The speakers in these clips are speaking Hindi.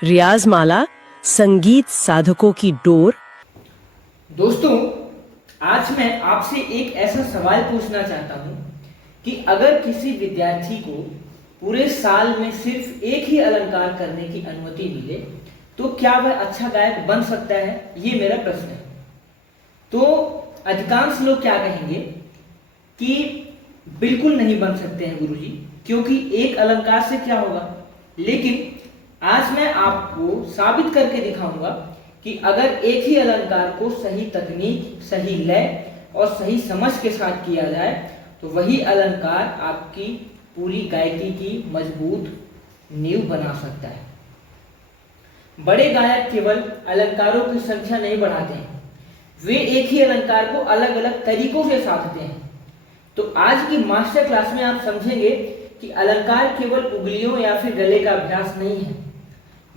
रियाज माला संगीत साधकों की डोर। दोस्तों, आज मैं आपसे एक ऐसा सवाल पूछना चाहता हूं कि अगर किसी विद्यार्थी को पूरे साल में सिर्फ एक ही अलंकार करने की अनुमति मिले तो क्या वह अच्छा गायक बन सकता है? ये मेरा प्रश्न है। तो अधिकांश लोग क्या कहेंगे कि बिल्कुल नहीं बन सकते हैं गुरुजी, क्योंकि एक अलंकार से क्या होगा। लेकिन आज मैं आपको साबित करके दिखाऊंगा कि अगर एक ही अलंकार को सही तकनीक, सही लय और सही समझ के साथ किया जाए तो वही अलंकार आपकी पूरी गायकी की मजबूत नींव बना सकता है। बड़े गायक केवल अलंकारों की संख्या नहीं बढ़ाते हैं, वे एक ही अलंकार को अलग अलग तरीकों से साधते हैं। तो आज की मास्टर क्लास में आप समझेंगे कि अलंकार केवल उंगलियों या फिर गले का अभ्यास नहीं है,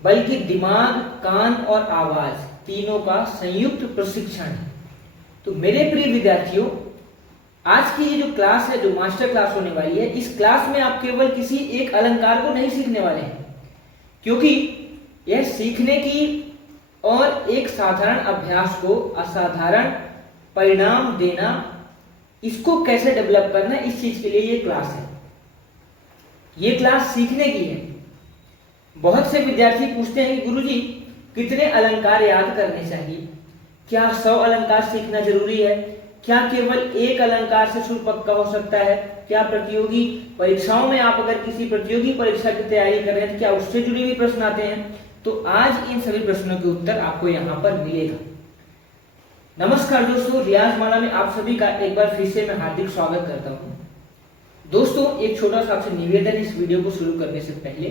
बल्कि दिमाग, कान और आवाज तीनों का संयुक्त प्रशिक्षण है। तो मेरे प्रिय विद्यार्थियों, आज की ये जो क्लास है, जो मास्टर क्लास होने वाली है, इस क्लास में आप केवल किसी एक अलंकार को नहीं सीखने वाले हैं, क्योंकि यह सीखने की और एक साधारण अभ्यास को असाधारण परिणाम देना, इसको कैसे डेवलप करना, इस चीज के लिए ये क्लास है। ये क्लास सीखने की है। बहुत से विद्यार्थी पूछते हैं कि गुरुजी कितने अलंकार याद करने चाहिए? क्या 100 अलंकार सीखना जरूरी है? क्या केवल एक अलंकार से सुर पक्का हो सकता है? क्या प्रतियोगी परीक्षाओं में, आप अगर किसी प्रतियोगी परीक्षा की तैयारी कर रहे हैं तो क्या उससे जुड़े हुए प्रश्न आते हैं? तो आज इन सभी प्रश्नों के उत्तर आपको यहाँ पर मिलेगा। नमस्कार दोस्तों, रियाज माला में आप सभी का एक बार फिर से मैं हार्दिक स्वागत करता हूँ। दोस्तों, एक छोटा सा आपसे निवेदन इस वीडियो को शुरू करने से पहले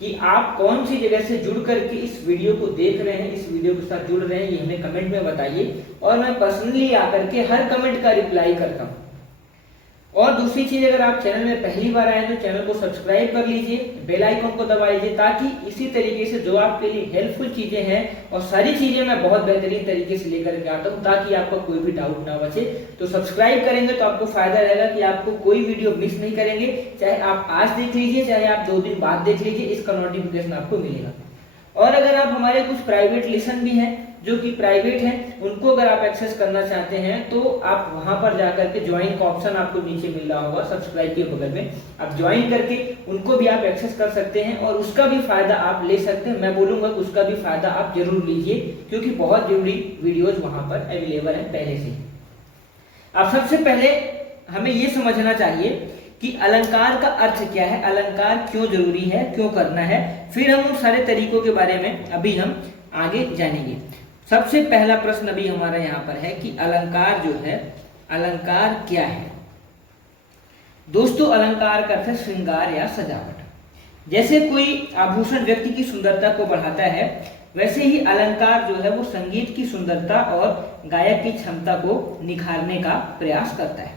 कि आप कौन सी जगह से जुड़ करके इस वीडियो को देख रहे हैं, इस वीडियो के साथ जुड़ रहे हैं, ये हमें कमेंट में बताइए और मैं पर्सनली आकर के हर कमेंट का रिप्लाई करता हूँ। और दूसरी चीज, अगर आप चैनल में पहली बार आए तो चैनल को सब्सक्राइब कर लीजिए, बेल आइकन को दबा लीजिए, ताकि इसी तरीके से जो आपके लिए हेल्पफुल चीजें हैं और सारी चीजें मैं बहुत बेहतरीन तरीके से लेकर के आता हूँ, ताकि आपका कोई भी डाउट ना बचे। तो सब्सक्राइब करेंगे तो आपको फायदा रहेगा कि आपको कोई वीडियो मिस नहीं करेंगे, चाहे आप आज देख लीजिए, चाहे आप 2 दिन बाद देख लीजिए, इसका नोटिफिकेशन आपको मिलेगा। और अगर आप हमारे कुछ प्राइवेट लेसन भी हैं जो कि प्राइवेट हैं, उनको अगर आप एक्सेस करना चाहते हैं तो आप वहां पर जाकर के ज्वाइन का ऑप्शन आपको नीचे मिल रहा होगा सब्सक्राइब के बगल में, आप ज्वाइन करके उनको भी आप एक्सेस कर सकते हैं और उसका भी फायदा आप ले सकते हैं। मैं बोलूंगा कि उसका भी फायदा आप जरूर लीजिए, क्योंकि बहुत जरूरी वीडियोज वहां पर अवेलेबल है पहले से। अब सबसे पहले हमें यह समझना चाहिए कि अलंकार का अर्थ क्या है, अलंकार क्यों जरूरी है, क्यों करना है, फिर हम उन सारे तरीकों के बारे में अभी हम आगे जानेंगे। सबसे पहला प्रश्न अभी हमारा यहाँ पर है कि अलंकार जो है, अलंकार क्या है? दोस्तों, अलंकार का अर्थ है श्रृंगार या सजावट। जैसे कोई आभूषण व्यक्ति की सुंदरता को बढ़ाता है, वैसे ही अलंकार जो है वो संगीत की सुंदरता और गायक की क्षमता को निखारने का प्रयास करता है।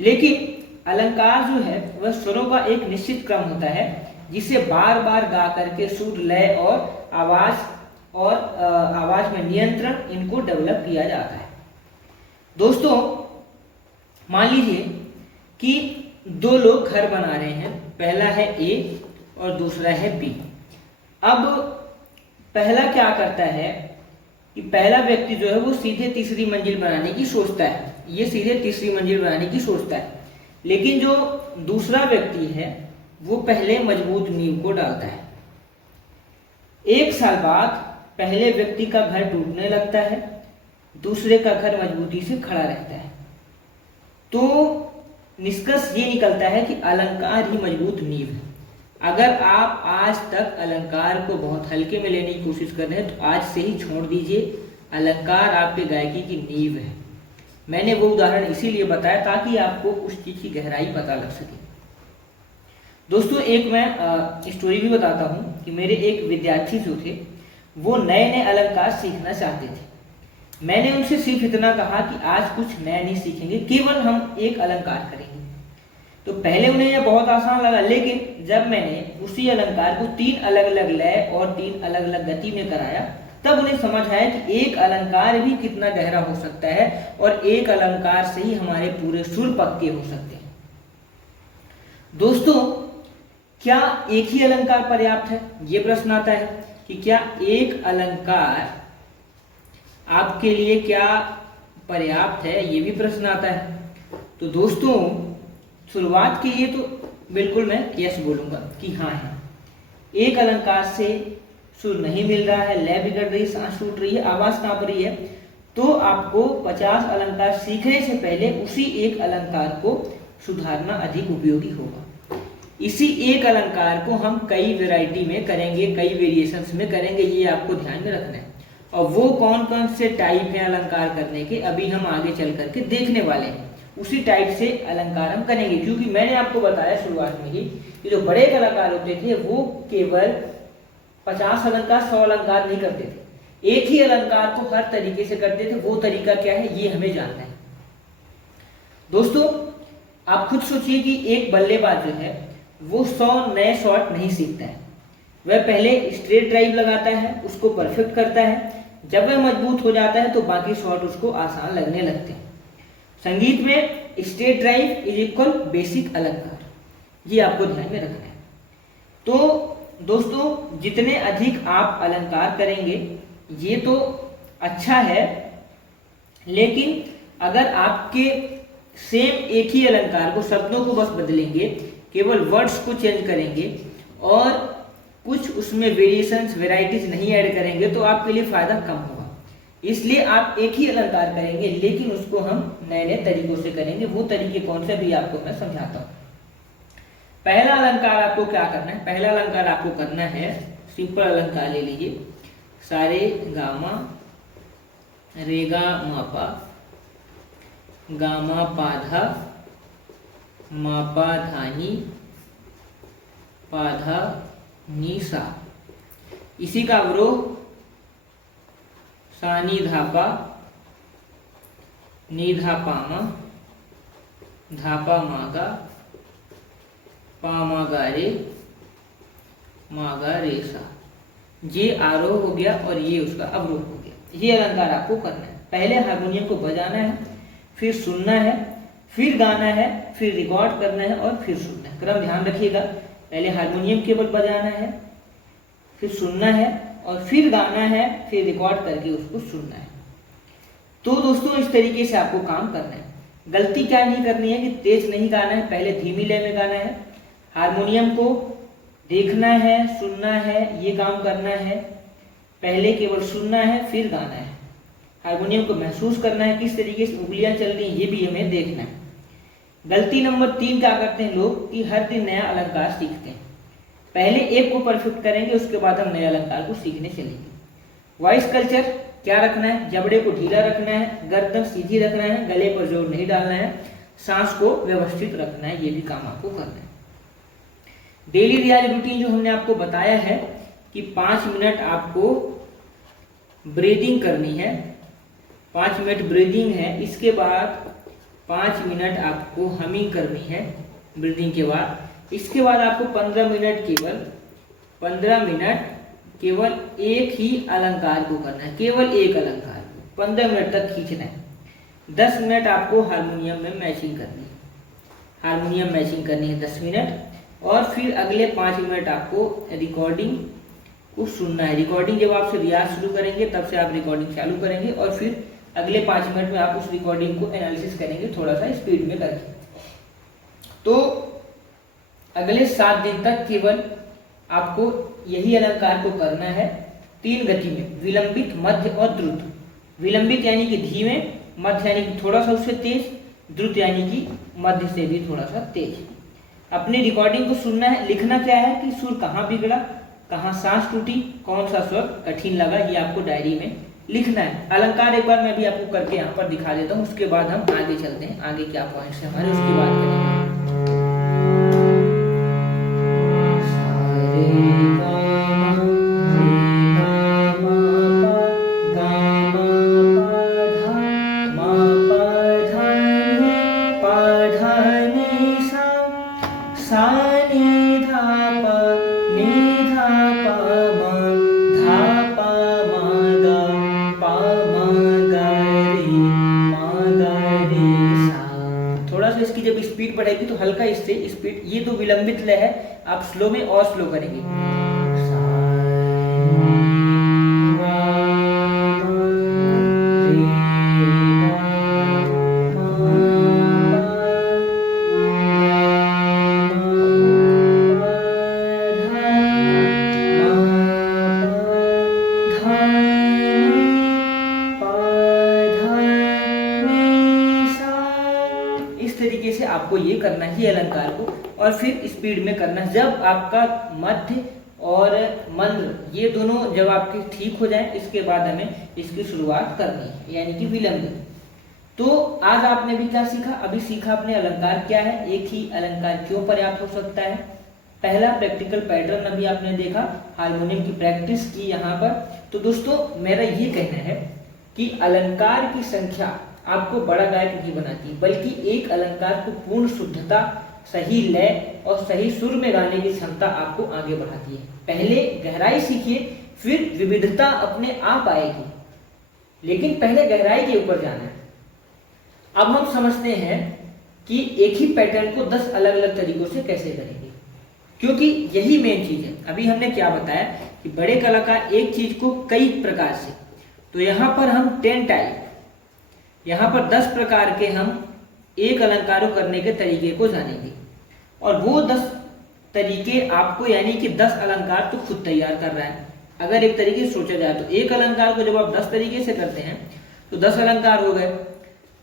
लेकिन अलंकार जो है वह स्वरों का एक निश्चित क्रम होता है, जिसे बार बार गा करके सुर, लय और आवाज में नियंत्रण, इनको डेवलप किया जाता है। दोस्तों, मान लीजिए कि 2 लोग घर बना रहे हैं, पहला है ए और दूसरा है बी। अब पहला क्या करता है कि पहला व्यक्ति जो है वो सीधे तीसरी मंजिल बनाने की सोचता है, ये सीधे तीसरी मंजिल बनाने की सोचता है। लेकिन जो दूसरा व्यक्ति है वो पहले मजबूत नींव को डालता है। 1 साल बाद पहले व्यक्ति का घर टूटने लगता है, दूसरे का घर मजबूती से खड़ा रहता है। तो निष्कर्ष ये निकलता है कि अलंकार ही मजबूत नींव है। अगर आप आज तक अलंकार को बहुत हल्के में लेने की कोशिश कर रहे हैं तो आज से ही छोड़ दीजिए। अलंकार आपके गायकी की नींव है। मैंने वो उदाहरण इसीलिए बताया ताकि आपको उस चीज की गहराई पता लग सके। दोस्तों, एक मैं स्टोरी भी बताता हूँ कि मेरे एक विद्यार्थी जो थे वो नए नए अलंकार सीखना चाहते थे। मैंने उनसे सिर्फ इतना कहा कि आज कुछ नया नहीं सीखेंगे, केवल हम एक अलंकार करेंगे। तो पहले उन्हें यह बहुत आसान लगा, लेकिन जब मैंने उसी अलंकार को 3 अलग अलग लय और 3 अलग अलग गति में कराया, तब उन्हें समझ आया कि एक अलंकार भी कितना गहरा हो सकता है और एक अलंकार से ही हमारे पूरे सुर पक्के हो सकते हैं। दोस्तों, क्या एक ही अलंकार पर्याप्त है, ये प्रश्न आता है कि क्या एक अलंकार आपके लिए क्या पर्याप्त है, ये भी प्रश्न आता है। तो दोस्तों शुरुआत के लिए तो बिल्कुल मैं यस बोलूंगा कि हाँ है। एक अलंकार से सुर नहीं मिल रहा है, लय बिगड़ रही, सांस टूट रही है, आवाज कांप रही है, तो आपको 50 अलंकार सीखने से पहले उसी एक अलंकार को सुधारना अधिक उपयोगी होगा। इसी एक अलंकार को हम कई वैरायटी में करेंगे, कई वेरिएशंस में करेंगे, ये आपको ध्यान में रखना है। और वो कौन कौन से टाइप हैं अलंकार करने के, अभी हम आगे चल करके देखने वाले हैं। उसी टाइप से अलंकार हम करेंगे, क्योंकि मैंने आपको बताया शुरुआत में ही कि जो बड़े कलाकार होते थे वो केवल 50 अलंकार 100 अलंकार नहीं करते थे, एक ही अलंकार को हर तरीके से करते थे। वो तरीका क्या है ये हमें जानना है। दोस्तों आप खुद सोचिए कि एक बल्लेबाज जो है वो 100 नए शॉट नहीं सीखता है, वह पहले स्ट्रेट ड्राइव लगाता है, उसको परफेक्ट करता है, जब वह मजबूत हो जाता है तो बाकी शॉट उसको आसान लगने लगते हैं। संगीत में straight drive is equal basic अलंकार, ये आपको ध्यान में रखना है। तो दोस्तों जितने अधिक आप अलंकार करेंगे ये तो अच्छा है, लेकिन अगर आपके सेम एक ही अलंकार को, शब्दों को बस बदलेंगे, केवल वर्ड्स को चेंज करेंगे और कुछ उसमें वेरिएशंस वेराइटीज नहीं ऐड करेंगे तो आपके लिए फायदा कम होगा। इसलिए आप एक ही अलंकार करेंगे, लेकिन उसको हम नए नए तरीकों से करेंगे। वो तरीके कौन से भी आपको मैं समझाता हूँ। पहला अलंकार आपको क्या करना है, पहला अलंकार आपको करना है, सिंपल अलंकार ले लीजिए, सारे गामा रेगा मापा गामा पाधा मापा धानी पाधा नीसा, इसी का अवरोह सानी धापा नीधा पामा धापा मागा पामा गारे मागा रेसा, ये आरोह हो गया और ये उसका अवरोह हो गया। ये अलंकार आपको करना है। पहले हारमोनियम को बजाना है, फिर सुनना है, फिर गाना है, फिर रिकॉर्ड करना है और फिर सुनना है। क्रम ध्यान रखिएगा, पहले हारमोनियम केवल बजाना है, फिर सुनना है और फिर गाना है, फिर रिकॉर्ड करके उसको सुनना है। तो दोस्तों इस तरीके से आपको काम करना है। गलती क्या नहीं करनी है कि तेज नहीं गाना है, पहले धीमी लय में गाना है, हारमोनियम को देखना है, सुनना है, ये काम करना है। पहले केवल सुनना है, फिर गाना है। हारमोनियम को महसूस करना है, किस तरीके से उंगलियां चल रही हैं, ये भी हमें देखना है। गलती नंबर 3 क्या करते हैं लोग कि हर दिन नया अलंकार सीखते हैं। पहले एक को परफेक्ट करेंगे, उसके बाद हम नए अलंकार को सीखने चलेंगे। वॉइस कल्चर क्या रखना है, जबड़े को ढीला रखना है, गर्दन सीधी रखना है, गले पर जोर नहीं डालना है, सांस को व्यवस्थित रखना है, ये भी काम आपको करना है। डेली रियाज रूटीन जो हमने आपको बताया है कि 5 मिनट आपको ब्रीदिंग करनी है, 5 मिनट ब्रीदिंग है, इसके बाद 5 मिनट आपको हमिंग करनी है ब्रीदिंग के बाद। इसके बाद आपको 15 मिनट केवल एक ही अलंकार को करना है, केवल एक अलंकार को 15 मिनट तक खींचना है। 10 मिनट आपको हारमोनियम में मैचिंग करनी है, हारमोनियम मैचिंग करनी है 10 मिनट, और फिर अगले 5 मिनट आपको रिकॉर्डिंग को सुनना है। रिकॉर्डिंग जब आपसे रियाज शुरू करेंगे तब से आप रिकॉर्डिंग चालू करेंगे और फिर अगले 5 मिनट में आप उस रिकॉर्डिंग को एनालिसिस करेंगे, थोड़ा सा स्पीड में करके। तो अगले 7 दिन तक केवल आपको यही अलंकार को करना है 3 गति में, विलंबित, मध्य और द्रुत। विलंबित यानी कि धीमे, मध्य यानी कि थोड़ा सा उससे तेज, द्रुत यानी कि मध्य से भी थोड़ा सा तेज। अपनी रिकॉर्डिंग को सुनना है, लिखना क्या है कि सुर कहाँ बिगड़ा, कहाँ सांस टूटी, कौन सा स्वर कठिन लगा, ये आपको डायरी में लिखना है। अलंकार एक बार मैं भी आपको करके यहाँ पर दिखा देता हूँ, उसके बाद हम आगे चलते हैं, आगे क्या पॉइंट्स हैं हमारे उसकी बात करेंगे। थोड़ा सा इसकी जब स्पीड बढ़ेगी तो हल्का इससे स्पीड, ये तो विलंबित लय है, आप स्लो में और स्लो करेंगे। इस तरीके से आपको ये करना है अलंकार को, और फिर स्पीड में करना है। जब आपका मध्य और मंद्र ये दोनों जब आपके ठीक हो जाएं, इसके बाद हमें इसकी शुरुआत करनी है, यानी कि विलंब। तो आज आपने भी क्या सीखा? अभी सीखा आपने अलंकार क्या है, एक ही अलंकार क्यों पर्याप्त हो सकता है। पहला प्रैक्टिकल पैटर्न अभी आपने देखा, हारमोनियम की प्रैक्टिस की यहाँ पर। तो दोस्तों मेरा ये कहना है कि अलंकार की संख्या आपको बड़ा गायक नहीं बनाती, बल्कि एक अलंकार को पूर्ण शुद्धता, सही लय और सही सुर में गाने की क्षमता आपको आगे बढ़ाती है। पहले गहराई सीखिए, फिर विविधता अपने आप आएगी, लेकिन पहले गहराई के ऊपर जाना है। अब हम समझते हैं कि एक ही पैटर्न को 10 अलग अलग तरीकों से कैसे करेंगे, क्योंकि यही मेन चीज है। अभी हमने क्या बताया कि बड़े कलाकार एक चीज को कई प्रकार से, तो यहाँ पर हम 10 टाइप, यहाँ पर 10 प्रकार के हम एक अलंकार को करने के तरीके को जानेंगे, और वो 10 तरीके आपको, यानी कि 10 अलंकार तो खुद तैयार कर रहा है। अगर एक तरीके से सोचा जाए तो एक अलंकार को जब आप 10 तरीके से करते हैं तो 10 अलंकार हो गए।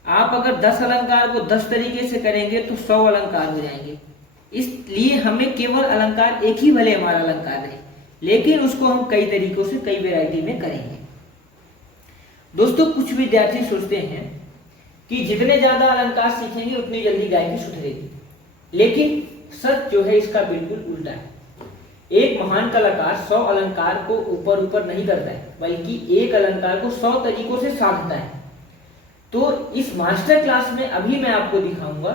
आप अगर 10 अलंकार को 10 तरीके से करेंगे तो 100 अलंकार हो जाएंगे। इसलिए हमें केवल अलंकार एक ही भले हमारा अलंकार रहे, लेकिन उसको हम कई तरीकों से, कई वैरायटी में करेंगे। दोस्तों कुछ विद्यार्थी सोचते हैं कि जितने ज्यादा अलंकार सीखेंगे उतनी जल्दी गायकी सुधरेगी, लेकिन सच जो है इसका बिल्कुल उल्टा है। एक महान कलाकार 100 अलंकार को ऊपर ऊपर नहीं करता है, बल्कि एक अलंकार को 100 तरीकों से साधता है। तो इस मास्टर क्लास में अभी मैं आपको दिखाऊंगा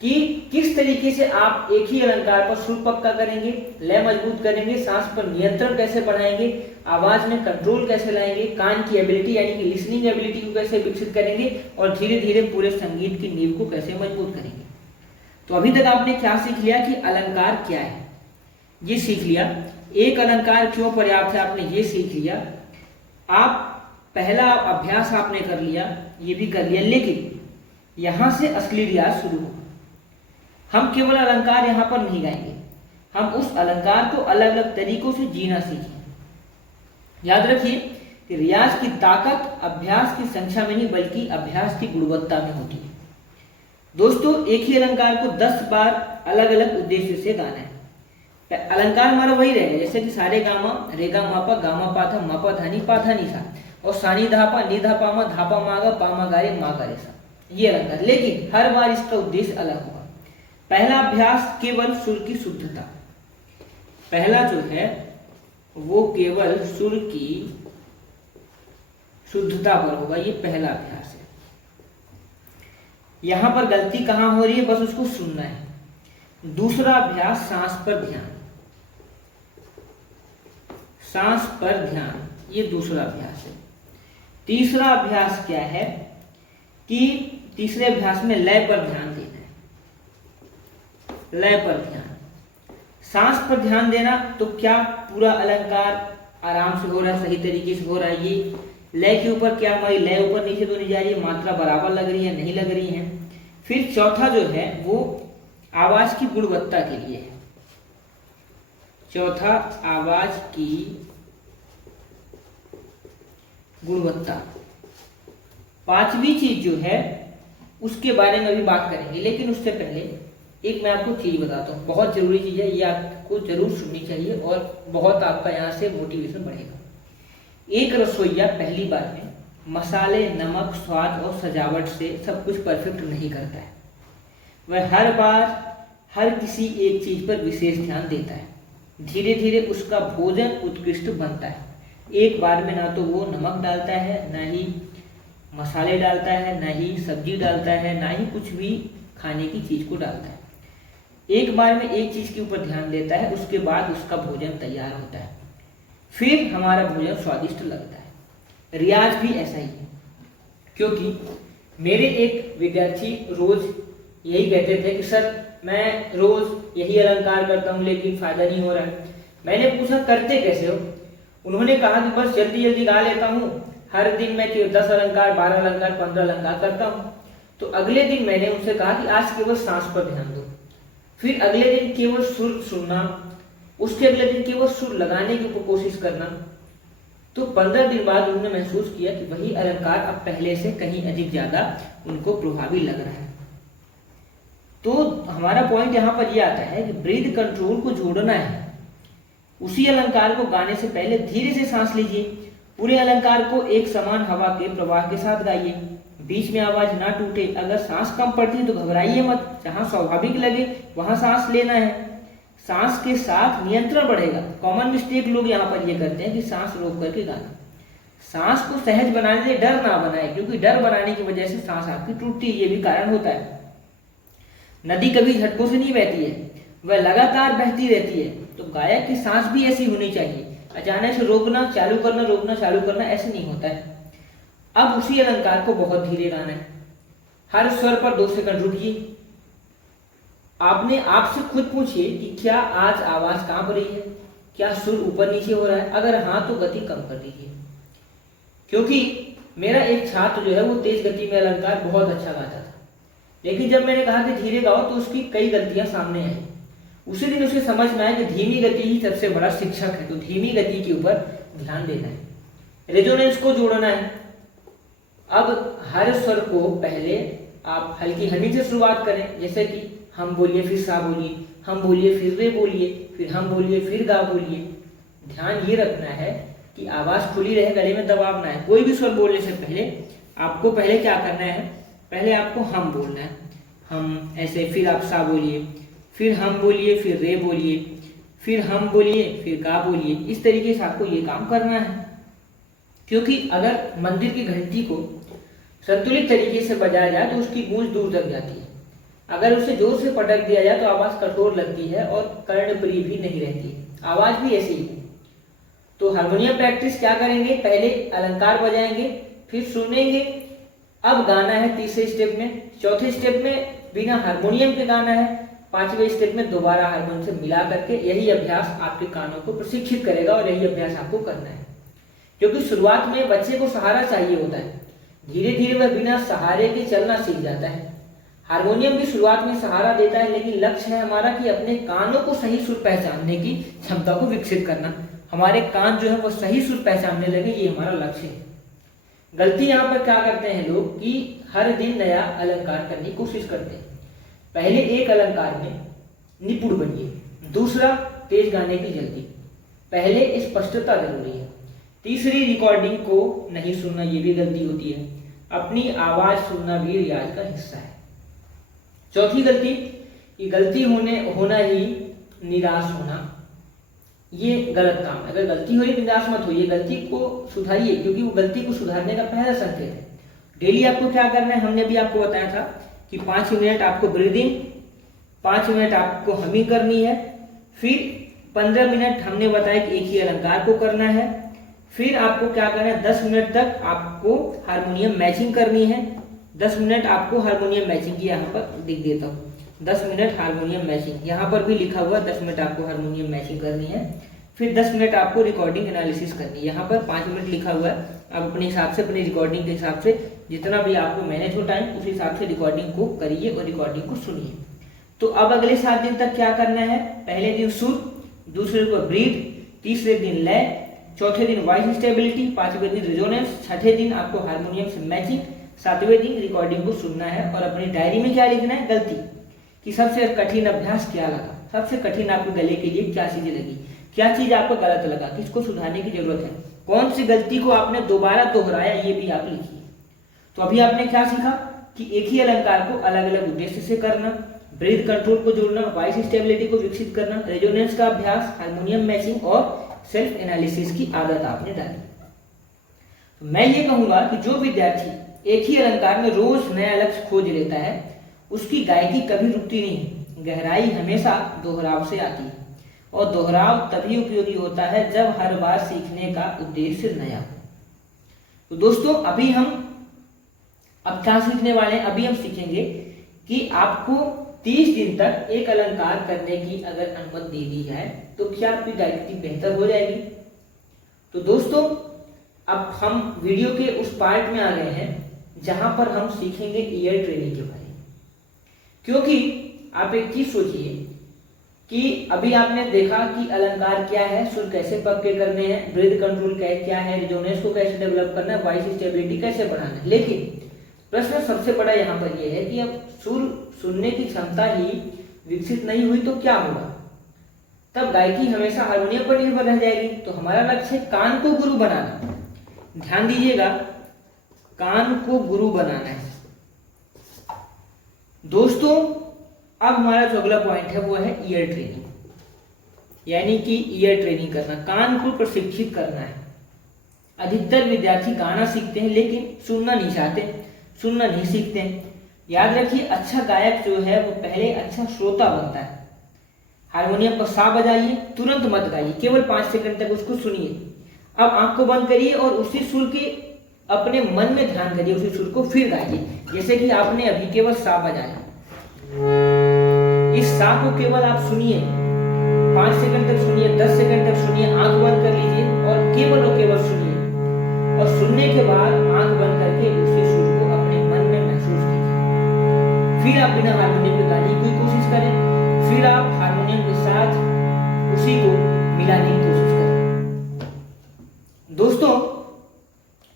कि किस तरीके से आप एक ही अलंकार पर सुर पक्का करेंगे, लय मजबूत करेंगे, सांस पर नियंत्रण कैसे बढ़ाएंगे, आवाज में कंट्रोल कैसे लाएंगे, कान की एबिलिटी यानी कि लिसनिंग एबिलिटी को कैसे विकसित करेंगे, और धीरे धीरे पूरे संगीत की नींव को कैसे मजबूत करेंगे। तो अभी तक आपने क्या सीख लिया कि अलंकार क्या है, ये सीख लिया। एक अलंकार क्यों पर्याप्त है, आपने ये सीख लिया। आप पहला अभ्यास आपने कर लिया, ये भी कर लिया, लेकिन यहां से असली रियाज शुरू होगा। हम केवल अलंकार यहां पर नहीं गाएंगे, हम उस अलंकार को अलग अलग तरीकों से जीना सीखेंगे। याद रखिए कि रियाज की ताकत अभ्यास की संख्या में नहीं, बल्कि अभ्यास की गुणवत्ता में होती है। दोस्तों एक ही अलंकार को 10 बार अलग अलग उद्देश्य से गाना है। अलंकार हमारा वही रहेगा, जैसे कि सारे गामा, रेगा मापा, गामा पाथा, मापा धानी, पाथा निशा, और सानी धापा, नी धापा मा, धापा मागा, पामा गारे, मा गारे सा, ये अलंकार। लेकिन हर बार इसका उद्देश्य अलग होगा। पहला अभ्यास केवल सुर की शुद्धता, पहला जो है वो केवल सुर की शुद्धता पर होगा, ये पहला अभ्यास है। यहां पर गलती कहां हो रही है, बस उसको सुनना है। दूसरा अभ्यास सांस पर ध्यान, सांस पर ध्यान, ये दूसरा अभ्यास है। तीसरा अभ्यास क्या है कि तीसरे अभ्यास में लय पर ध्यान देना है, लय पर ध्यान। सांस पर ध्यान देना तो क्या पूरा अलंकार आराम से हो रहा है, सही तरीके से हो रहा है। ये लय के ऊपर क्या हमारी लय ऊपर नीचे तो नहीं जा रही है, मात्रा बराबर लग रही है, नहीं लग रही है। फिर चौथा जो है वो आवाज की गुणवत्ता के लिए है। चौथा आवाज की गुणवत्ता। पांचवी चीज जो है उसके बारे में भी बात करेंगे, लेकिन उससे पहले एक मैं आपको चीज बताता हूँ, बहुत जरूरी चीज है, ये आपको जरूर सुननी चाहिए और बहुत आपका यहाँ से मोटिवेशन बढ़ेगा। एक रसोइया पहली बार में मसाले, नमक, स्वाद और सजावट से सब कुछ परफेक्ट नहीं करता है। वह हर बार हर किसी एक चीज पर विशेष ध्यान देता है। धीरे धीरे उसका भोजन उत्कृष्ट बनता है। एक बार में ना तो वो नमक डालता है, ना ही मसाले डालता है, ना ही सब्जी डालता है, ना ही कुछ भी खाने की चीज को डालता है। एक बार में एक चीज के ऊपर ध्यान देता है, उसके बाद उसका भोजन तैयार होता है, फिर हमारा भोजन स्वादिष्ट लगता है। रियाज भी ऐसा ही है, क्योंकि मेरे एक विद्यार्थी रोज यही कहते थे कि सर मैं रोज यही अलंकार करता हूँ लेकिन फायदा नहीं हो रहा है। मैंने पूछा करते कैसे हो? उन्होंने कहा कि बस जल्दी जल्दी गा लेता हूँ, हर दिन मैं केवल 10 अलंकार, 12 अलंकार, 15 अलंकार करता हूँ। तो अगले दिन मैंने उनसे कहा कि आज केवल सांस पर ध्यान दो, फिर अगले दिन केवल सुर सुनना, उसके अगले दिन केवल सुर लगाने की कोशिश करना। तो 15 दिन बाद उन्होंने महसूस किया कि वही अलंकार अब पहले से कहीं अधिक ज्यादा उनको प्रभावी लग रहा है। तो हमारा पॉइंट यहाँ पर यह आता है कि ब्रीथ कंट्रोल को जोड़ना है। उसी अलंकार को गाने से पहले धीरे से सांस लीजिए, पूरे अलंकार को एक समान हवा के प्रवाह के साथ गाइए, बीच में आवाज ना टूटे। अगर सांस कम पड़ती है तो घबराइए मत, जहां स्वाभाविक लगे वहां सांस लेना है। सांस के साथ नियंत्रण बढ़ेगा। कॉमन मिस्टेक लोग यहाँ पर ये करते हैं कि सांस रोक करके गाना। सांस को सहज बनाने से डर ना बनाए, क्योंकि डर बनाने की वजह से सांस आपकी टूटती है, ये भी कारण होता है। नदी कभी झटकों से नहीं बहती है, वह लगातार बहती रहती है। तो गायक की सांस भी ऐसी होनी चाहिए, अचानक से रोकना चालू करना, रोकना चालू करना ऐसे नहीं होता है। अब उसी अलंकार को बहुत धीरे गाना है, हर स्वर पर 2 सेकंड रुकिए। आपने आपसे खुद पूछिए कि क्या आज आवाज कांप रही है, क्या सुर ऊपर नीचे हो रहा है? अगर हाँ तो गति कम कर दीजिए। क्योंकि मेरा एक छात्र जो है वो तेज गति में अलंकार बहुत अच्छा गाता था, लेकिन जब मैंने कहा कि धीरे गाओ तो उसकी कई गलतियां सामने आई। उसी दिन उसे समझ में आया कि धीमी गति ही सबसे बड़ा शिक्षक है। तो धीमी गति के ऊपर ध्यान देना है, रेजोनेंस को जोड़ना है। अब हर स्वर को पहले आप हल्की हनी से शुरुआत करें, जैसे कि हम बोलिए फिर सा बोलिए, हम बोलिए फिर रे बोलिए, फिर हम बोलिए फिर गा बोलिए। ध्यान ये रखना है कि आवाज खुली रहे, गले में दबाव ना है। कोई भी स्वर बोलने से पहले आपको पहले क्या करना है, पहले आपको हम बोलना है, हम ऐसे, फिर आप सा बोलिए, फिर हम बोलिए, फिर रे बोलिए, फिर हम बोलिए, फिर गा बोलिए। इस तरीके से आपको ये काम करना है। क्योंकि अगर मंदिर की घंटी को संतुलित तरीके से बजाया जाए तो उसकी गूंज दूर तक जाती है। अगर उसे जोर से पटक दिया जाए तो आवाज कठोर लगती है और कर्णप्रिय भी नहीं रहती है। आवाज भी ऐसी ही है। तो हारमोनियम प्रैक्टिस क्या करेंगे, पहले अलंकार बजाएंगे, फिर सुनेंगे। अब गाना है तीसरे स्टेप में, चौथे स्टेप में बिना हारमोनियम के गाना है, पांचवें स्टेप में दोबारा हारमोनियम से मिला करके। यही अभ्यास आपके कानों को प्रशिक्षित करेगा और यही अभ्यास आपको करना है। क्योंकि शुरुआत में बच्चे को सहारा चाहिए होता है, धीरे धीरे वह बिना सहारे के चलना सीख जाता है। हारमोनियम भी शुरुआत में सहारा देता है, लेकिन लक्ष्य है हमारा कि अपने कानों को सही सुर पहचानने की क्षमता को विकसित करना। हमारे कान जो है वो सही सुर पहचानने लगे, ये हमारा लक्ष्य है। गलती यहाँ पर क्या करते हैं लोग कि हर दिन नया अलंकार करने की कोशिश करते हैं। पहले एक अलंकार में निपुण बनिए, दूसरा तेज गाने की जल्दी, पहले स्पष्टता जरूरी है, तीसरी रिकॉर्डिंग को नहीं सुनना, ये भी गलती होती है। अपनी आवाज सुनना भी रियाज का हिस्सा है। चौथी गलती, कि गलती होना ही निराश होना, ये गलत काम है। अगर गलती हो रही निराश मत होइए, गलती को सुधारिए, क्योंकि वो गलती को सुधारने का पहला संकेत है। डेली आपको क्या करना है, हमने भी आपको बताया था कि 5 मिनट आपको ब्रीदिंग, 5 मिनट आपको हमिंग करनी है, फिर 15 मिनट हमने बताया कि एक ही अलंकार को करना है, फिर आपको क्या करना है 10 मिनट तक आपको हारमोनियम मैचिंग करनी है। 10 मिनट आपको हारमोनियम मैचिंग की यहाँ पर लिख देता हूँ, 10 मिनट हारमोनियम मैचिंग, यहाँ पर भी लिखा हुआ 10 मिनट आपको हारमोनियम मैचिंग करनी है। फिर 10 मिनट आपको रिकॉर्डिंग एनालिसिस करनी है, यहाँ पर 5 मिनट लिखा हुआ है। आप अपने हिसाब से, अपनी रिकॉर्डिंग के हिसाब से, जितना भी आपको मैनेज हो टाइम, उस हिसाब से रिकॉर्डिंग को करिए और रिकॉर्डिंग को सुनिए। तो अब अगले 7 दिन तक क्या करना है, पहले दिन सुर, दूसरे दिन ब्रीथ, तीसरे दिन लय, चौथे दिन वॉइस स्टेबिलिटी, पांचवें दिन रेजोनेंस, छठे दिन आपको हारमोनियम से मैचिंग, सातवें दिन रिकॉर्डिंग को सुनना है। और अपनी डायरी में क्या लिखना है, गलती कि सबसे कठिन अभ्यास क्या लगा, सबसे कठिन आपको गले के लिए क्या चीजें लगी, क्या चीज आपको गलत लगा, किसको सुधारने की जरूरत है, कौन सी गलती को आपने दोबारा दोहराया, ये भी आप लिखिए। तो अभी आपने क्या सीखा कि एक ही अलंकार को अलग अलग उद्देश्य से करना, ब्रीथ कंट्रोल को जोड़ना, वॉइस स्टेबिलिटी को विकसित करना, रेजोनेंस का अभ्यास, हारमोनियम मैचिंग और सेल्फ एनालिसिस की आदत आपने डाली। तो मैं ये कहूंगा कि जो विद्यार्थी एक ही अलंकार में रोज नया लक्ष्य खोज लेता है, उसकी गायकी कभी रुकती नहीं। गहराई हमेशा दोहराव से आती है और दोहराव तभी उपयोगी होता है जब हर बार सीखने का उद्देश्य नया हो। तो दोस्तों अब क्या सीखने वाले हैं, अभी हम सीखेंगे कि आपको 30 दिन तक एक अलंकार करने की अगर अनुमति दे दी जाए तो क्या आपकी गायकी बेहतर हो जाएगी? तो दोस्तों, अब हम वीडियो के उस पार्ट में आ गए हैं जहां पर हम सीखेंगे ईयर ट्रेनिंग के बारे में। क्योंकि आप एक चीज सोचिए कि अभी आपने देखा कि अलंकार क्या है, सुर कैसे पक्के करने हैं, ब्रीथ कंट्रोल क्या है, रिजोनेंस को कैसे डेवलप करना है, वॉइस स्टेबिलिटी कैसे बढ़ाना है। लेकिन प्रश्न सबसे बड़ा यहाँ पर यह है कि अब सुर सुनने की क्षमता ही विकसित नहीं हुई तो क्या होगा? तब गायकी हमेशा हारमोनियम पर निर्भर रह जाएगी। तो हमारा लक्ष्य है कान को गुरु बनाना। ध्यान दीजिएगा, कान को गुरु बनाना है। दोस्तों, अब हमारा जो अगला पॉइंट है वो है ईयर ट्रेनिंग, यानी कि ईयर ट्रेनिंग करना, कान को प्रशिक्षित करना है। अधिकतर विद्यार्थी गाना सीखते हैं लेकिन सुनना नहीं चाहते, सुनना नहीं सीखते हैं। याद रखिए, अच्छा गायक जो है वो पहले अच्छा श्रोता बनता है। हारमोनियम पर सा बजाइए, तुरंत मत गाइए, केवल 5 सेकंड तक उसको सुनिए। अब आंख को बंद करिए और उसी सुर के अपने मन में ध्यान करिए, उसी सुर को फिर गाइए। जैसे कि आपने अभी केवल सा बजाया, इस सा को केवल आप सुनिए, 5 सेकंड तक सुनिए, 10 सेकंड तक सुनिए, आंख बंद कर लीजिए और केवल सुनिए। और सुनने के बाद आंख बंद करके उसी सुर को अपने मन में महसूस कीजिए। फिर आप बिना हारमोनियम के गाने की कोशिश करें, फिर आप हारमोनियम के साथ उसी को मिलाने की कोशिश करें। दोस्तों,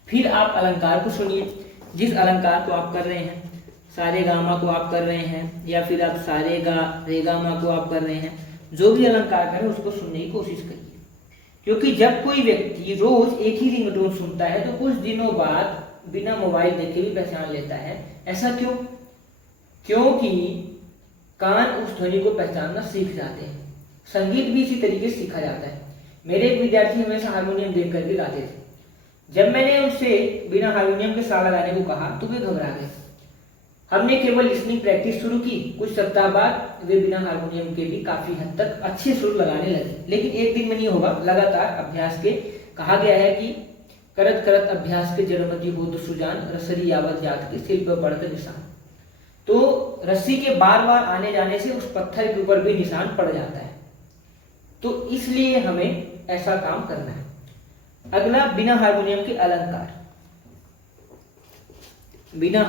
फिर आप अलंकार को सुनिए। जिस अलंकार को आप कर रहे हैं, सारे गामा को आप कर रहे हैं या फिर आप सारे गा रे गामा को आप कर रहे हैं, जो भी अलंकार करें उसको सुनने की कोशिश करिए। क्योंकि जब कोई व्यक्ति रोज एक ही रिंगटोन सुनता है तो कुछ दिनों बाद बिना मोबाइल देखे भी पहचान लेता है। ऐसा क्यों? क्योंकि कान उस ध्वनि को पहचानना सीख जाते हैं। संगीत भी इसी तरीके से सीखा जाता है। मेरे एक विद्यार्थी हमेशा हारमोनियम देख करके गाते थे। जब मैंने उनसे बिना हारमोनियम के सा लगाने को कहा तो वे घबरा गए। हमने केवल लिसनिंग प्रैक्टिस शुरू की। कुछ सप्ताह बाद वे बिना हारमोनियम के भी काफी हद तक अच्छे सुर लगाने लगे। लेकिन एक दिन में नहीं होगा, लगातार अभ्यास के। कहा गया है कि करत करत अभ्यास के जड़मति होत सुजान, रसरी यावत जात के सिर पर पड़त निशान। तो रस्सी के बार बार आने जाने से उस पत्थर के ऊपर भी निशान पड़ जाता है। तो इसलिए हमें ऐसा काम करना है। अगला, बिना हारमोनियम के अलंकार। बिना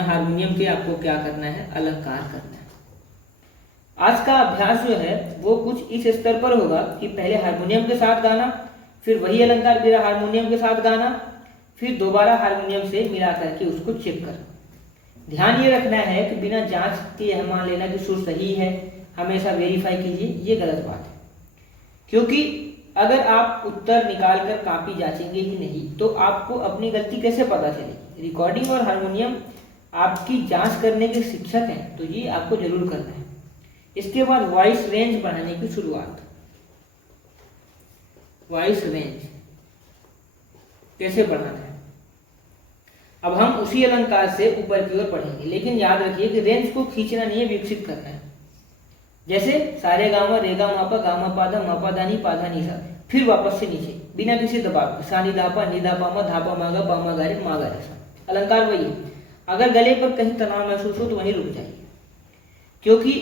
हारमोनियम के आपको क्या करना है? अलंकार करना है। आज का अभ्यास जो है वो कुछ इस स्तर पर होगा कि पहले हारमोनियम के साथ गाना, फिर वही अलंकार बिना हारमोनियम के साथ गाना, फिर दोबारा हारमोनियम से मिला करके उसको चेक करना। ध्यान ये रखना है कि बिना जांच के यह मान लेना कि सुर सही है, हमेशा वेरीफाई कीजिए, ये गलत बात है। क्योंकि अगर आप उत्तर निकाल कर कॉपी जांचेंगे ही नहीं तो आपको अपनी गलती कैसे पता चलेगी? रिकॉर्डिंग और हारमोनियम आपकी जांच करने के शिक्षक हैं, तो ये आपको जरूर करना है। इसके बाद वॉइस रेंज बढ़ाने की शुरुआत। वॉइस रेंज कैसे बढ़ाना है? अब हम उसी अलंकार से ऊपर की ओर पढ़ेंगे, लेकिन याद रखिए कि रेंज को खींचना नहीं है, विकसित करना है। जैसे सारे गामा रेगा मापा गामा पाधा मापा दानी पाधा नीसा, फिर वापस से नीचे बिना किसी दबाव के, सा नी धापा नी धापा मा धापा मागा पामा गारे मागा रेसा। अलंकार वही है। अगर गले पर कहीं तनाव महसूस हो तो वहीं रुक जाइए, क्योंकि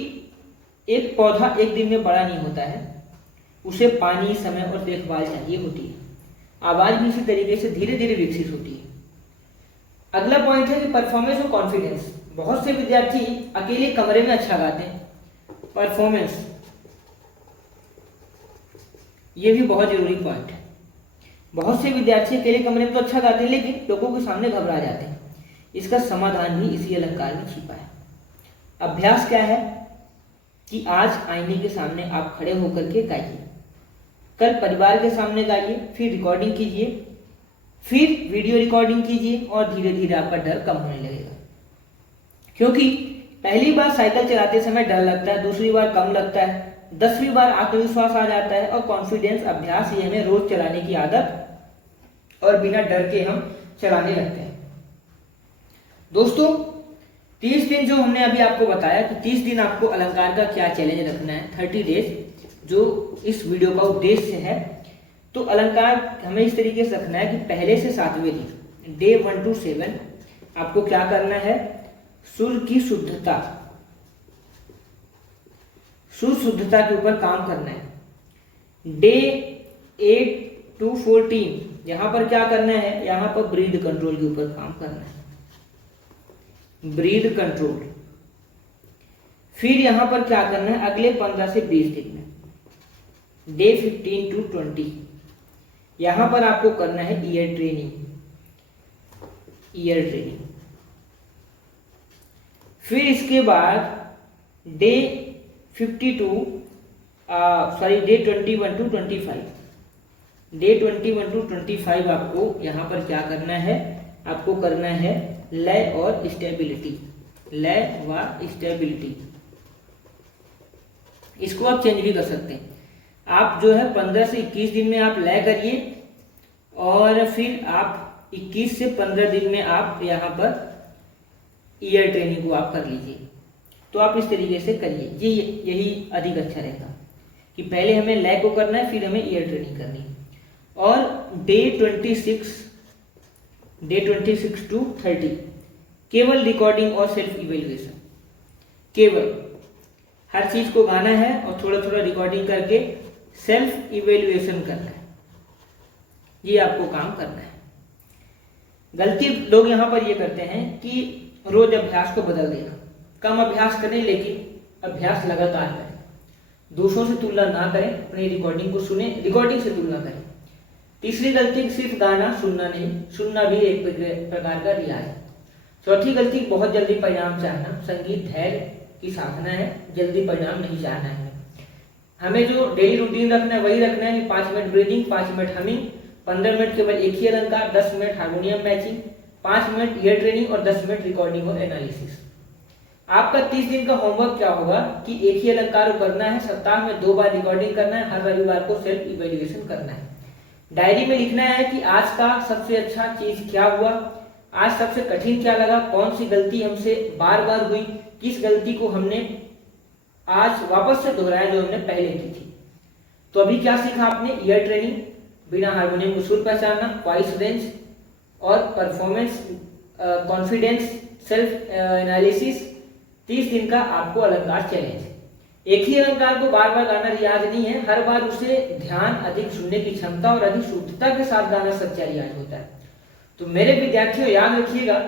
एक पौधा एक दिन में बड़ा नहीं होता है, उसे पानी, समय और देखभाल चाहिए होती है। आवाज भी इसी तरीके से धीरे धीरे विकसित होती है। अगला पॉइंट है कि परफॉर्मेंस और कॉन्फिडेंस। बहुत से विद्यार्थी अकेले कमरे में अच्छा गाते हैं। परफॉर्मेंस, ये भी बहुत जरूरी पॉइंट है। बहुत से विद्यार्थी अकेले कमरे में तो अच्छा गाते हैं लेकिन लोगों के सामने घबरा जाते हैं। इसका समाधान भी इसी अलंकार में छिपा है। अभ्यास क्या है कि आज आईने के सामने आप खड़े होकर के गाइए, कल परिवार के सामने गाइए, फिर रिकॉर्डिंग कीजिए, फिर वीडियो रिकॉर्डिंग कीजिए और धीरे धीरे आपका डर कम होने लगेगा। क्योंकि पहली बार साइकिल चलाते समय डर लगता है, दूसरी बार कम लगता है, 10वीं बार आत्मविश्वास आ जाता है और कॉन्फिडेंस अभ्यास ये हमें रोज चलाने की आदत और बिना डर के हम चलाने लगते हैं। दोस्तों, 30 दिन जो हमने अभी आपको बताया कि 30 दिन आपको अलंकार का क्या चैलेंज रखना है, 30 डेज जो इस वीडियो का उद्देश्य है। तो अलंकार हमें इस तरीके से रखना है कि पहले से 7वें दिन, डे 1 to 7 आपको क्या करना है? सुर की शुद्धता, सुर शुद्धता के ऊपर काम करना है। डे 8 to 14 यहाँ पर क्या करना है, यहाँ पर ब्रीथ कंट्रोल के ऊपर काम करना है, ब्रीथ कंट्रोल। फिर यहाँ पर क्या करना है, अगले 15 से 20 दिन में, डे 15 to 20 यहाँ पर आपको करना है ईयर ट्रेनिंग, ईयर ट्रेनिंग। फिर इसके बाद day 52 sorry day 21 to 25, day 21 to 25 आपको यहाँ पर क्या करना है, आपको करना है लय और स्टेबिलिटी, लय व स्टेबिलिटी। इसको आप चेंज भी कर सकते हैं। आप जो है 15 से 21 दिन में आप लय करिए और फिर आप 21 से 15 दिन में आप यहाँ पर ईयर ट्रेनिंग को आप कर लीजिए। तो आप इस तरीके से करिए, ये यही अधिक अच्छा रहेगा कि पहले हमें लय को करना है, फिर हमें ईयर ट्रेनिंग करनी है। और डे 26 to 30 केवल रिकॉर्डिंग और सेल्फ इवेल्युएशन, केवल हर चीज को गाना है और थोड़ा थोड़ा रिकॉर्डिंग करके सेल्फ इवेल्युएशन करना है, ये आपको काम करना है। गलती लोग यहाँ पर ये करते हैं कि रोज अभ्यास को बदल देना, कम अभ्यास करें लेकिन अभ्यास लगातार करें, दूसरों से तुलना ना करें, अपनी रिकॉर्डिंग को सुने, रिकॉर्डिंग से तुलना करें। तीसरी गलती, सिर्फ गाना सुनना नहीं, सुनना भी एक प्रकार का रियाज है। चौथी गलती, बहुत जल्दी परिणाम चाहना। संगीत धैर्य की साधना है, जल्दी परिणाम नहीं चाहना है। हमें जो डेली रूटीन रखना है वही रखना है कि 5 minute breathing, 5 minute humming, 15 minute केवल एक ही अलंकार, 10 minute harmonium matching, 5 minute ear training और 10 मिनट रिकॉर्डिंग और एनालिसिस। आपका 30 दिन का होमवर्क क्या होगा कि एक ही अलंकार को करना है, सप्ताह में 2 बार रिकॉर्डिंग करना है, हर रविवार को सेल्फ इवेल्युएशन करना है। डायरी में लिखना है कि आज का सबसे अच्छा चीज क्या हुआ, आज सबसे कठिन क्या लगा, कौन सी गलती हमसे बार बार हुई, किस गलती को हमने आज वापस से दोहराया जो हमने पहले की थी। तो अभी क्या सीखा आपने, ईयर ट्रेनिंग, बिना हारमोनियम को सुर पहचानना, वॉइस रेंज और परफॉर्मेंस, कॉन्फिडेंस, सेल्फ एनालिसिस। 30 दिन का आपको अलंकार चैलेंज। एक ही अलंकार को बार बार गाना रियाज नहीं है, हर बार उसे ध्यान, अधिक सुनने की क्षमता और अधिक शुद्धता के साथ गाना सच्चा रियाज होता है। तो मेरे विद्यार्थियों याद रखिएगा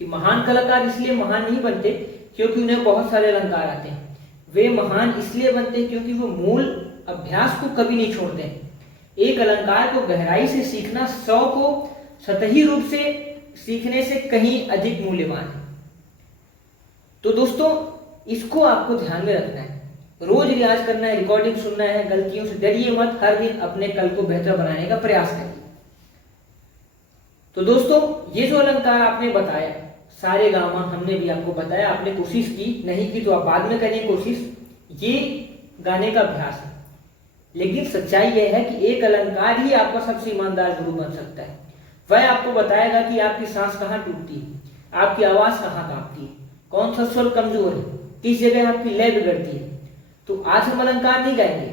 कि महान कलाकार इसलिए महान नहीं बनते क्योंकि उन्हें बहुत सारे अलंकार आते हैं, वे महान इसलिए बनते हैं क्योंकि वो मूल अभ्यास को कभी नहीं छोड़ते हैं। एक अलंकार को गहराई से सीखना 100 को सतही रूप से सीखने से कहीं अधिक मूल्यवान है। तो दोस्तों इसको आपको ध्यान में रखना है, रोज रियाज करना है, रिकॉर्डिंग सुनना है, गलतियों से डरिए मत, हर दिन अपने कल को बेहतर बनाने का प्रयास करिए। तो दोस्तों ये जो अलंकार आपने बताया, सारे गामा हमने भी आपको बताया, आपने कोशिश की, नहीं की तो आप बाद में करें कोशिश, ये गाने का अभ्यास है। लेकिन सच्चाई यह है कि एक अलंकार ही आपका सबसे ईमानदार गुरु बन सकता है। वह आपको बताएगा कि आपकी सांस कहाँ टूटती है, आपकी आवाज कहाँ कांपती है, कौन सा स्वर कमजोर है, किस जगह आपकी लय बिगड़ती है। तो आज हम अलंकार नहीं गाएंगे,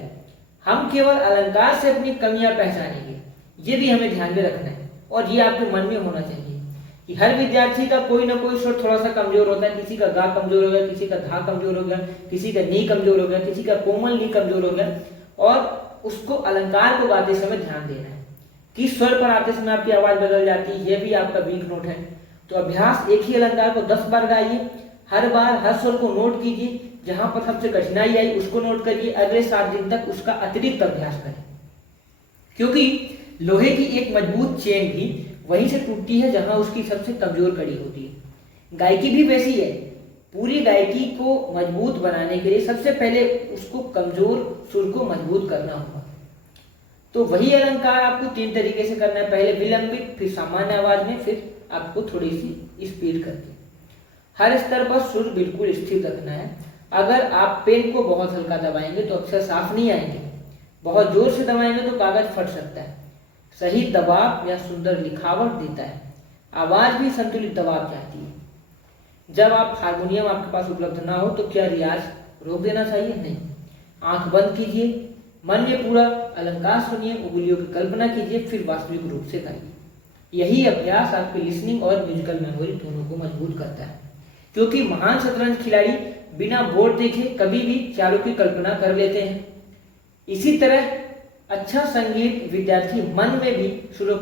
हम केवल अलंकार से अपनी कमियां पहचानेंगे, ये भी हमें ध्यान में रखना है। और ये आपके मन में होना चाहिए कि हर विद्यार्थी का कोई ना कोई स्वर थोड़ा सा कमजोर होता है, किसी का गा कमजोर हो गया, किसी का धा कमजोर हो गया, किसी का नी कमजोर हो गया, किसी का कोमल नी कमजोर हो गया, और उसको अलंकार को गाते समय ध्यान देना है। किस स्वर पर आते समय आपकी आवाज बदल जाती है, यह भी आपका वीक नोट है। तो अभ्यास, एक ही अलंकार को 10 बार गाइए, हर बार हर स्वर को नोट कीजिए, जहां पर सबसे कठिनाई आई उसको नोट करिए, अगले 7 दिन तक उसका अतिरिक्त अभ्यास करें। क्योंकि लोहे की एक मजबूत चेन भी वहीं से टूटती है जहां उसकी सबसे कमजोर कड़ी होती है। गायकी भी वैसी है, पूरी गायकी को मजबूत बनाने के लिए सबसे पहले उसको कमजोर सुर को मजबूत करना होगा। तो वही अलंकार आपको 3 तरीके से करना है, पहले विलंबित, फिर सामान्य आवाज में, फिर आपको थोड़ी सी स्पीड करके। हर स्तर पर सुर बिल्कुल स्थिर रखना है। अगर आप पेन को बहुत हल्का दबाएंगे तो अक्षर साफ नहीं आएंगे, बहुत जोर से दबाएंगे तो कागज फट सकता है। सही दबाव या सुंदर लिखावट देता है। आवाज भी संतुलित दबाव चाहती है। जब आप हारमोनियम आपके पास उपलब्ध ना हो तो क्या रियाज रोक देना चाहिए? नहीं। आंख बंद कीजिए, मन में पूरा अलंकार सुनिए, उंगलियों की कल्पना कीजिए, फिर वास्तविक रूप से गाइए। यही अभ्यास आपकी लिसनिंग और म्यूजिकल मेमोरी दोनों को मजबूत करता है। क्योंकि महान शतरंज खिलाड़ी बिना बोर्ड देखे कभी भी चालों की कल्पना कर लेते हैं। इसी तरह अच्छा संगीत विद्यार्थी मन में भी सुरों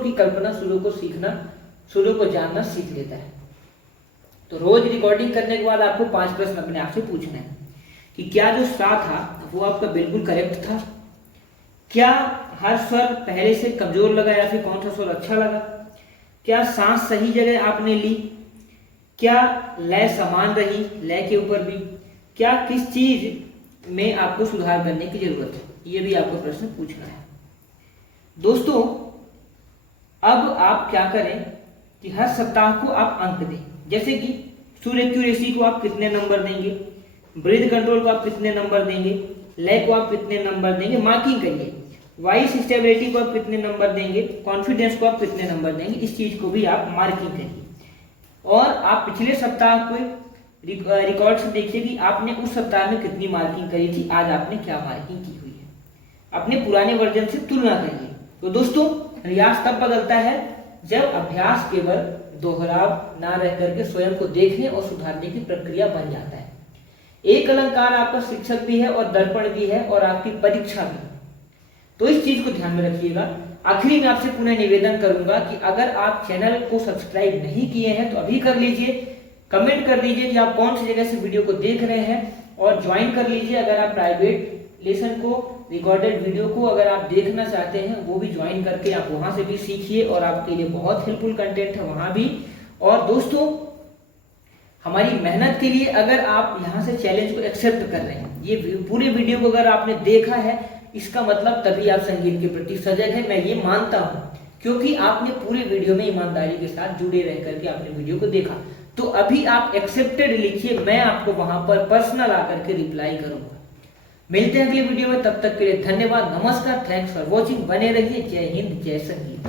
की कल्पना, सुरों को सीखना, सुरों को जानना सीख लेता है। तो रोज रिकॉर्डिंग करने के बाद आपको 5 प्रश्न अपने आप से पूछना है कि क्या जो सा था वो आपका बिल्कुल करेक्ट था, क्या हर स्वर पहले से कमजोर लगा या फिर कौन सा स्वर अच्छा लगा, क्या सांस सही जगह आपने ली, क्या लय समान रही लय के ऊपर भी, क्या किस चीज में आपको सुधार करने की जरूरत है, ये भी आपको प्रश्न पूछना है। दोस्तों अब आप क्या करें कि हर सप्ताह को आप अंक दें, जैसे कि सुर एक्यूरेसी को आप कितने नंबर देंगे, ब्रीथ कंट्रोल को आप कितने नंबर देंगे, लय को आप कितने नंबर देंगे, मार्किंग करिए। वॉइस स्टेबिलिटी को आप कितने नंबर देंगे, कॉन्फिडेंस को आप कितने नंबर देंगे, इस चीज को भी आप मार्किंग करिए। और आप पिछले सप्ताह को रिकॉर्ड से देखिए कि आपने उस सप्ताह में कितनी मार्किंग करी थी, आज आपने क्या मार्किंग की हुई है, अपने पुराने वर्जन से तुलना करिए। तो दोस्तों रियाज तब बदलता है जब अभ्यास केवल दोहराव ना रह करके स्वयं को देखने और सुधारने की प्रक्रिया बन जाता है। एक अलंकार आपका शिक्षक भी है और दर्पण भी है और आपकी परीक्षा भी, तो इस चीज को ध्यान में रखिएगा। आखिरी में आपसे पुनः निवेदन करूंगा कि अगर आप चैनल को सब्सक्राइब नहीं किए हैं तो अभी कर लीजिए, कमेंट कर दीजिए कि आप कौन सी जगह से वीडियो को देख रहे हैं और ज्वाइन कर लीजिए। अगर आप प्राइवेट लेसन को, रिकॉर्डेड वीडियो को अगर आप देखना चाहते हैं वो भी ज्वाइन करके आप वहां से भी सीखिए और आपके लिए बहुत हेल्पफुल कंटेंट है वहां भी। और दोस्तों हमारी मेहनत के लिए अगर आप यहाँ से चैलेंज को एक्सेप्ट कर रहे हैं, ये पूरे वीडियो को अगर आपने देखा है, इसका मतलब तभी आप संगीत के प्रति सजग है, मैं ये मानता हूं, क्योंकि आपने पूरे वीडियो में ईमानदारी के साथ जुड़े रह करके आपने वीडियो को देखा। तो अभी आप एक्सेप्टेड लिखिए, मैं आपको वहां पर पर्सनल आकर के रिप्लाई करूंगा। मिलते हैं अगले वीडियो में, तब तक के लिए धन्यवाद, नमस्कार, थैंक्स फॉर वॉचिंग। बने रहिए। जय हिंद, जय संगीत।